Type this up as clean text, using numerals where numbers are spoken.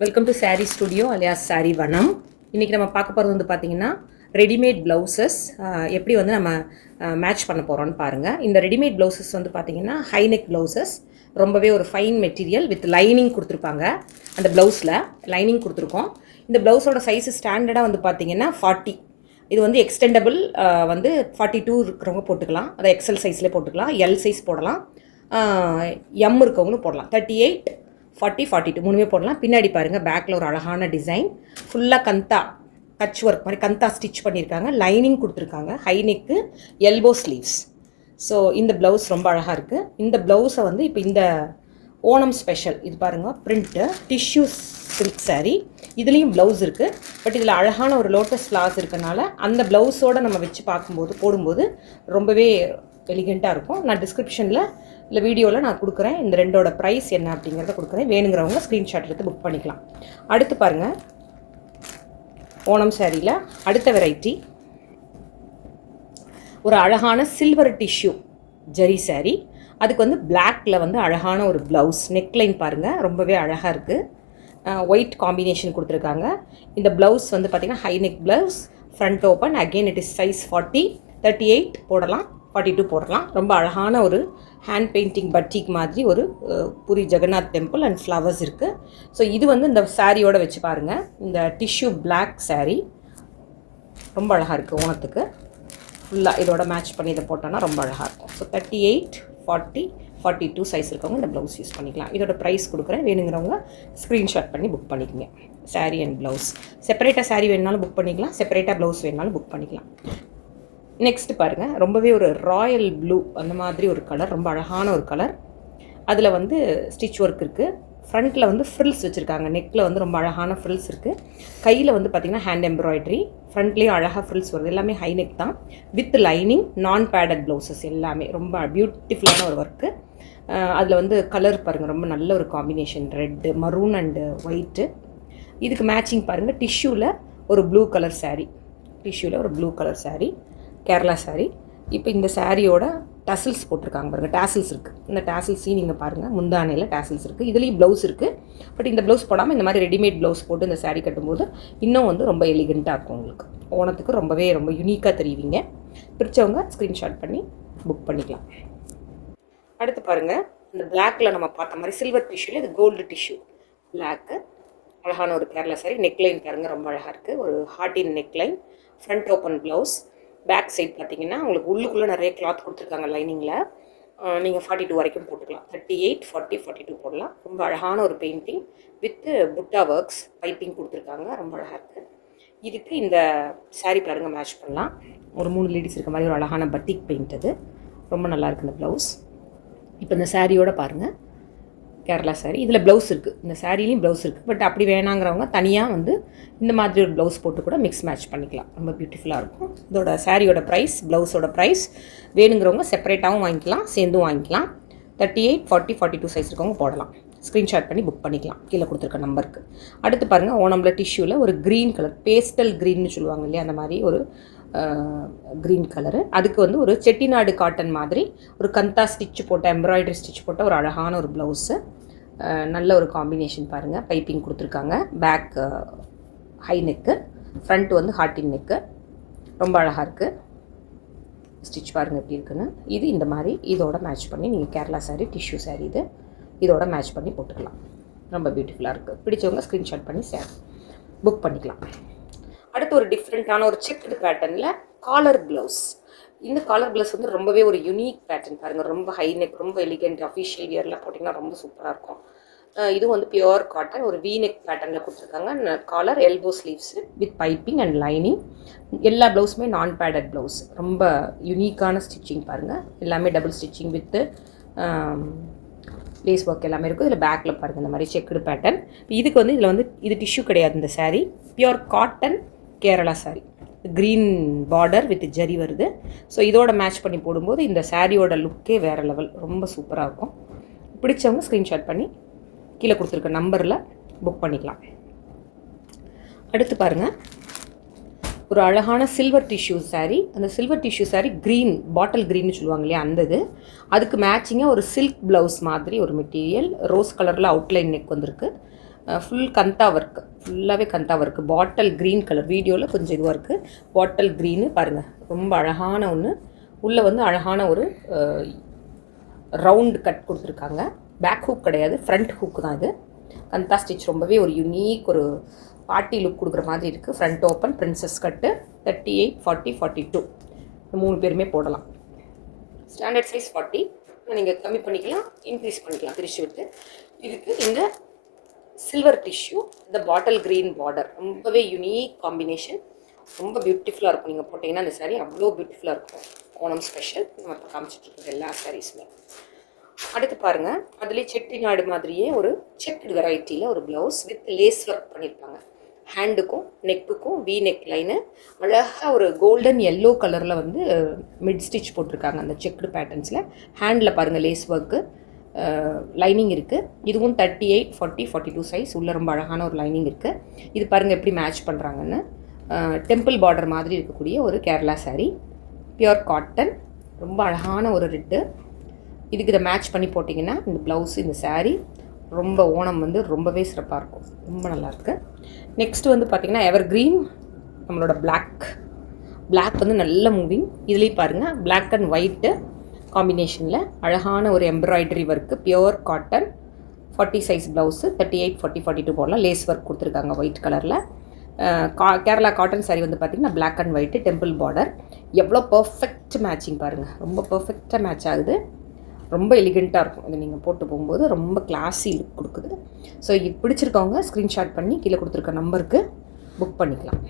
Welcome to sari studio alias sari வனம். இன்றைக்கி நம்ம பார்க்க போகிறது வந்து பார்த்திங்கன்னா ரெடிமேட் ப்ளவுசஸ் எப்படி வந்து நம்ம மேட்ச் பண்ண போகிறோன்னு பாருங்கள். இந்த ரெடிமேட் ப்ளவுசஸ் வந்து பார்த்திங்கன்னா ஹைநெக் ப்ளவுசஸ், ரொம்பவே ஒரு ஃபைன் மெட்டீரியல் வித் லைனிங் கொடுத்துருப்பாங்க. அந்த ப்ளவுஸில் லைனிங் கொடுத்துருக்கோம். இந்த ப்ளவுஸோட சைஸு ஸ்டாண்டர்டாக வந்து பார்த்திங்கன்னா 40. இது வந்து எக்ஸ்டெண்டபிள், வந்து 42 இருக்கிறவங்க போட்டுக்கலாம், அதை எக்ஸல் சைஸ்லேயே போட்டுக்கலாம், எல் சைஸ் போடலாம், எம் இருக்கவங்களும் போடலாம். 38, 40, 42 மூணுமே போடலாம். பின்னாடி பாருங்கள், பேக்கில் ஒரு அழகான டிசைன், ஃபுல்லாக கந்தா டச் ஒர்க் மாதிரி கந்தா ஸ்டிச் பண்ணியிருக்காங்க, லைனிங் கொடுத்துருக்காங்க, high neck, elbow sleeves. So இந்த ப்ளவுஸ் ரொம்ப அழகாக இருக்குது. இந்த ப்ளவுஸை வந்து இப்போ இந்த ஓணம் ஸ்பெஷல் இது பாருங்கள், பிரிண்ட்டு டிஷ்யூ சில்க் சாரீ, இதுலேயும் ப்ளவுஸ் இருக்குது. பட் இதில் அழகான ஒரு லோட்டஸ் ஃப்ளார்ஸ் இருக்கனால அந்த ப்ளவுஸோடு நம்ம வச்சு பார்க்கும்போது போடும்போது ரொம்பவே எலிகெண்ட்டாக இருக்கும். நான் டிஸ்கிரிப்ஷனில் இல்லை வீடியோவில் நான் கொடுக்குறேன், இந்த ரெண்டோட ப்ரைஸ் என்ன அப்படிங்கிறத கொடுக்குறேன். வேணுங்கிறவங்க ஸ்க்ரீன்ஷாட் எடுத்து புக் பண்ணிக்கலாம். அடுத்து பாருங்கள், ஓணம் சாரியில் அடுத்த வெரைட்டி ஒரு அழகான சில்வர் டிஷ்யூ ஜரி சாரீ. அதுக்கு வந்து பிளாக்கில் வந்து அழகான ஒரு ப்ளவுஸ், நெக்லைன் பாருங்கள், ரொம்பவே அழகாக இருக்குது. ஒயிட் காம்பினேஷன் கொடுத்துருக்காங்க. இந்த ப்ளவுஸ் வந்து பார்த்திங்கன்னா high neck blouse, front open, again it is size 40, 38 போடலாம், 42 போடலாம். ரொம்ப அழகான ஒரு ஹேண்ட் பெயிண்டிங் பட்டிக் மாதிரி ஒரு புரி ஜெகநாத் டெம்பிள் அண்ட் ஃப்ளவர்ஸ் இருக்குது. ஸோ இது வந்து இந்த சாரியோடு வச்சு பாருங்கள். இந்த டிஷ்யூ பிளாக் சாரீ ரொம்ப அழகாக இருக்குது. ஓணத்துக்கு ஃபுல்லாக இதோட மேட்ச் பண்ணி இதை போட்டோன்னா ரொம்ப அழகாக இருக்கும். ஸோ 38, 40, 42 சைஸ் இருக்கவங்க இந்த ப்ளவுஸ் யூஸ் பண்ணிக்கலாம். இதோட ப்ரைஸ் கொடுக்குறேன், வேணுங்கிறவங்க ஸ்க்ரீன்ஷாட் பண்ணி புக் பண்ணிக்கோங்க. சாரீ அண்ட் ப்ளவுஸ் செப்பரேட்டாக சாரீ வேணுனாலும் புக் பண்ணிக்கலாம், செப்பரேட்டாக ப்ளவுஸ் வேணுனாலும் புக் பண்ணிக்கலாம். நெக்ஸ்ட் பாருங்கள், ரொம்பவே ஒரு ராயல் ப்ளூ அந்த மாதிரி ஒரு கலர், ரொம்ப அழகான ஒரு கலர். அதில் வந்து ஸ்டிச் ஒர்க் இருக்குது. ஃப்ரண்ட்டில் வந்து ஃப்ரில்ஸ் வச்சுருக்காங்க, நெக்கில் வந்து ரொம்ப அழகான ஃப்ரில்ஸ் இருக்குது. கையில் வந்து பார்த்திங்கன்னா ஹேண்ட் எம்ப்ராய்டரி, ஃப்ரண்ட்லேயும் அழகாக ஃப்ரில்ஸ் வருது. எல்லாமே ஹை நெக் தான், வித் லைனிங், நான் பேடட் ப்ளவுசஸ், எல்லாமே ரொம்ப பியூட்டிஃபுல்லான ஒரு ஒர்க்கு. அதில் வந்து கலர் பாருங்கள், ரொம்ப நல்ல ஒரு combination, red, maroon and white. இதுக்கு மேட்சிங் பாருங்கள், டிஷ்யூவில் ஒரு ப்ளூ கலர் சாரீ, டிஷ்யூவில் ஒரு ப்ளூ கலர் சாரீ, கேரளா சாரீ. இப்போ இந்த சாரியோட டசில்ஸ் போட்டிருக்காங்க பாருங்கள், டேசில்ஸ் இருக்குது. இந்த டேசில்ஸையும் நீங்கள் பாருங்கள், முந்தானையில் டேசில்ஸ் இருக்குது. இதுலேயும் ப்ளவுஸ் இருக்குது. பட் இந்த ப்ளவுஸ் போடாமல் இந்த மாதிரி ரெடிமேட் ப்ளவுஸ் போட்டு இந்த சாரீ கட்டும்போது இன்னும் வந்து ரொம்ப எலிகெண்ட்டாக இருக்கும். உங்களுக்கு ஓணத்துக்கு ரொம்பவே ரொம்ப யூனிக்காக தெரிவிங்க. பிடிச்சவங்க ஸ்க்ரீன்ஷாட் பண்ணி புக் பண்ணிக்கலாம். அடுத்து பாருங்கள், இந்த பிளாக்கில் நம்ம பார்த்த மாதிரி சில்வர் டிஷ்யூவில் இது கோல்டு டிஷ்யூ பிளாக்கு, அழகான ஒரு கேரளா சாரீ. நெக்லைன் பாருங்கள், ரொம்ப அழகாக இருக்குது. ஒரு ஹார்டின் neckline, front open blouse. Back side பார்த்திங்கன்னா உங்களுக்கு உள்ளுக்குள்ளே நிறைய கிளாத் கொடுத்துருக்காங்க லைனிங்கில். நீங்கள் 42 வரைக்கும் போட்டுக்கலாம், 38, 40, 42 போடலாம். ரொம்ப அழகான ஒரு பெயிண்டிங் வித்து புட்டா ஒர்க்ஸ், பைப்பிங் கொடுத்துருக்காங்க, ரொம்ப அழகாக இருக்குது. இதுக்கு இந்த சாரீ பாருங்கள் மேட்ச் பண்ணலாம். ஒரு 3 லேடிஸ் இருக்க மாதிரி ஒரு அழகான பட்டிக் பெயிண்ட், அது ரொம்ப நல்லாயிருக்கு இந்த ப்ளவுஸ். இப்போ இந்த சாரியோட பாருங்கள், கேரளா சாரீ, இதில் ப்ளவுஸ் இருக்குது, இந்த சாரீலையும் ப்ளவுஸ் இருக்குது. பட் அப்படி வேணாங்கிறவங்க தனியாக வந்து இந்த மாதிரி ஒரு ப்ளவுஸ் போட்டு கூட மிக்ஸ் மேட்ச் பண்ணிக்கலாம், ரொம்ப பியூட்டிஃபுல்லாக இருக்கும். இதோட சாரியோட ப்ரைஸ், ப்ளவுஸோட ப்ரைஸ், வேணுங்கிறவங்க செப்பரேட்டாகவும் வாங்கிக்கலாம், சேர்ந்தும் வாங்கிக்கலாம். 38, 40, 42 சைஸ் இருக்கவங்க போடலாம். ஸ்க்ரீன்ஷாட் பண்ணி புக் பண்ணிக்கலாம் கீழே கொடுத்துருக்க நம்பருக்கு. அடுத்து பாருங்கள், ஓணமில் டிஷ்யூவில் ஒரு க்ரீன் கலர், பேஸ்டல் க்ரீன்னு சொல்லுவாங்க இல்லையா, அந்த மாதிரி ஒரு க்ரீன் கலரு. அதுக்கு வந்து ஒரு செட்டிநாடு காட்டன் மாதிரி ஒரு கந்தா ஸ்டிச் போட்ட, எம்ப்ராய்டரி ஸ்டிச் போட்ட ஒரு அழகான ஒரு ப்ளவுஸு. நல்ல ஒரு காம்பினேஷன் பாருங்கள், பைப்பிங் கொடுத்துருக்காங்க. பேக் ஹை நெக்கு, ஃப்ரண்ட் வந்து ஹார்டின் நெக்கு, ரொம்ப அழகாக இருக்குது. ஸ்டிச் பாருங்கள் எப்படி இருக்குன்னு. இது இந்த மாதிரி இதோட மேட்ச் பண்ணி நீங்கள் கேரளா சாரீ, டிஷ்யூ சாரீ, இதோட மேட்ச் பண்ணி போட்டுக்கலாம், ரொம்ப பியூட்டிஃபுல்லாக இருக்குது. பிடிச்சவங்க ஸ்க்ரீன்ஷாட் பண்ணி புக் பண்ணிக்கலாம். அடுத்து ஒரு டிஃப்ரெண்ட்டான ஒரு செக்குடு பேட்டர்னில் காலர் ப்ளவுஸ். இந்த காலர் ப்ளவுஸ் வந்து ரொம்பவே ஒரு யூனிக் பேட்டர்ன் பாருங்கள், ரொம்ப ஹை நெக், ரொம்ப எலிகெண்ட், அஃபிஷியல் வியரில் போட்டிங்கன்னா ரொம்ப சூப்பராக இருக்கும். இதுவும் வந்து பியோர் காட்டன், ஒரு வி நெக் பேட்டர்னில் கொடுத்துருக்காங்க. Collar, elbow sleeves with piping and lining. எல்லா ப்ளவுஸுமே நான் பேடட் ப்ளவுஸ், ரொம்ப யூனிக்கான ஸ்டிச்சிங் பாருங்கள், எல்லாமே double stitching with lace work எல்லாமே இருக்குது. இதில் பேக்கில் பாருங்கள் இந்த மாதிரி செக்குடு பேட்டர்ன். இதுக்கு வந்து இதில் வந்து இது டிஷ்யூ கிடையாது, இந்த sari pure cotton Kerala sari, green border with zari வருது. ஸோ இதோட மேட்ச் பண்ணி போடும்போது இந்த சாரியோட லுக்கே வேறு லெவல், ரொம்ப சூப்பராக இருக்கும். பிடிச்சவங்க ஸ்க்ரீன்ஷாட் பண்ணி கீழே கொடுத்துருக்க நம்பரில் புக் பண்ணிக்கலாம். அடுத்து பாருங்கள், ஒரு அழகான சில்வர் டிஷ்யூ சாரீ. அந்த சில்வர் டிஷ்யூ சாரீ க்ரீன், பாட்டில் க்ரீன்னு சொல்லுவாங்க இல்லையா, அந்த இது. அதுக்கு மேட்சிங்காக ஒரு சில்க் ப்ளவுஸ் மாதிரி ஒரு மெட்டீரியல், ரோஸ் கலரில் அவுட்லைன் நெக் வந்திருக்கு. ஃபுல் கந்தா ஒர்க்கு, ஃபுல்லாகவே கந்தா ஒர்க்கு. பாட்டில் க்ரீன் கலர், வீடியோவில் கொஞ்சம் இதுவாக இருக்குது. பாட்டில் க்ரீனு பாருங்கள், ரொம்ப அழகான ஒன்று. உள்ளே வந்து அழகான ஒரு ரவுண்டு கட் கொடுத்துருக்காங்க. பேக் ஹூக் கிடையாது, ஃப்ரண்ட் ஹூக் தான் இது. கந்தா ஸ்டிச் ரொம்பவே ஒரு யூனிக், ஒரு பார்ட்டி லுக் கொடுக்குற மாதிரி இருக்குது. ஃப்ரண்ட் ஓப்பன் பிரின்சஸ் கட்டு. 38, 40, 42 3 பேருமே போடலாம். Standard size 40. நீங்கள் கம்மி பண்ணிக்கலாம், இன்க்ரீஸ் பண்ணிக்கலாம் பிரித்து விட்டு. இதுக்கு இந்த சில்வர் டிஷ்யூ, இந்த பாட்டில் க்ரீன் பார்டர், ரொம்பவே யூனிக் காம்பினேஷன், ரொம்ப பியூட்டிஃபுல்லாக இருக்கும். நீங்கள் போட்டிங்கன்னா அந்த சாரீ அவ்வளோ பியூட்டிஃபுல்லாக இருக்கும். ஓணம் ஸ்பெஷல் நம்ம இப்போ காமிச்சிட்ருக்குது எல்லா சாரீஸுமே. அடுத்து பாருங்கள், அதுலேயே செட்டிநாடு மாதிரியே ஒரு செக்குடு வெரைட்டியில் ஒரு ப்ளவுஸ் வித் லேஸ் ஒர்க் பண்ணியிருப்பாங்க. ஹேண்டுக்கும் நெக்குக்கும் வி நெக் லைனு அழகாக ஒரு கோல்டன் எல்லோ கலரில் வந்து மிட் ஸ்டிச் போட்டிருக்காங்க அந்த செக்குடு பேட்டர்ன்ஸில். ஹேண்டில் பாருங்கள் லேஸ் ஒர்க்கு, லைனிங் இருக்குது. இதுவும் 38, 40, 42 சைஸ். உள்ள ரொம்ப அழகான ஒரு லைனிங் இருக்குது. இது பாருங்கள் எப்படி மேட்ச் பண்ணுறாங்கன்னு. டெம்பிள் பார்டர் மாதிரி இருக்கக்கூடிய ஒரு கேரளா சாரீ, பியூர் காட்டன், ரொம்ப அழகான ஒரு ரெட்டு. இதுக்கு இதை மேட்ச் பண்ணி போட்டிங்கன்னா இந்த ப்ளவுஸு, இந்த சாரீ ரொம்ப ஓணம் வந்து ரொம்பவே சிறப்பாக இருக்கும், ரொம்ப நல்லாயிருக்கு. நெக்ஸ்ட்டு வந்து பார்த்திங்கன்னா எவர் க்ரீன், நம்மளோட பிளாக் வந்து நல்ல மூவிங். இதுலேயும் பாருங்கள் பிளாக் அண்ட் ஒயிட்டு காம்பினேஷனில் அழகான ஒரு embroidery work, pure cotton, 40 size blouse. 38, 40, 42 போடலாம். லேஸ் ஒர்க் கொடுத்துருக்காங்க ஒயிட் கலரில். கேரளா காட்டன் சாரீ வந்து பார்த்திங்கன்னா black and white, temple border. எவ்வளோ பர்ஃபெக்ட் மேட்சிங் பாருங்கள், ரொம்ப பர்ஃபெக்டாக மேட்ச் ஆகுது. ரொம்ப எலிகெண்ட்டாக இருக்கும். இது நீங்கள் போட்டு போகும்போது ரொம்ப கிளாஸி லுக் கொடுக்குது. ஸோ இது பிடிச்சிருக்கவங்க ஸ்க்ரீன்ஷாட் பண்ணி கீழே கொடுத்துருக்க நம்பருக்கு புக் பண்ணிக்கலாம்.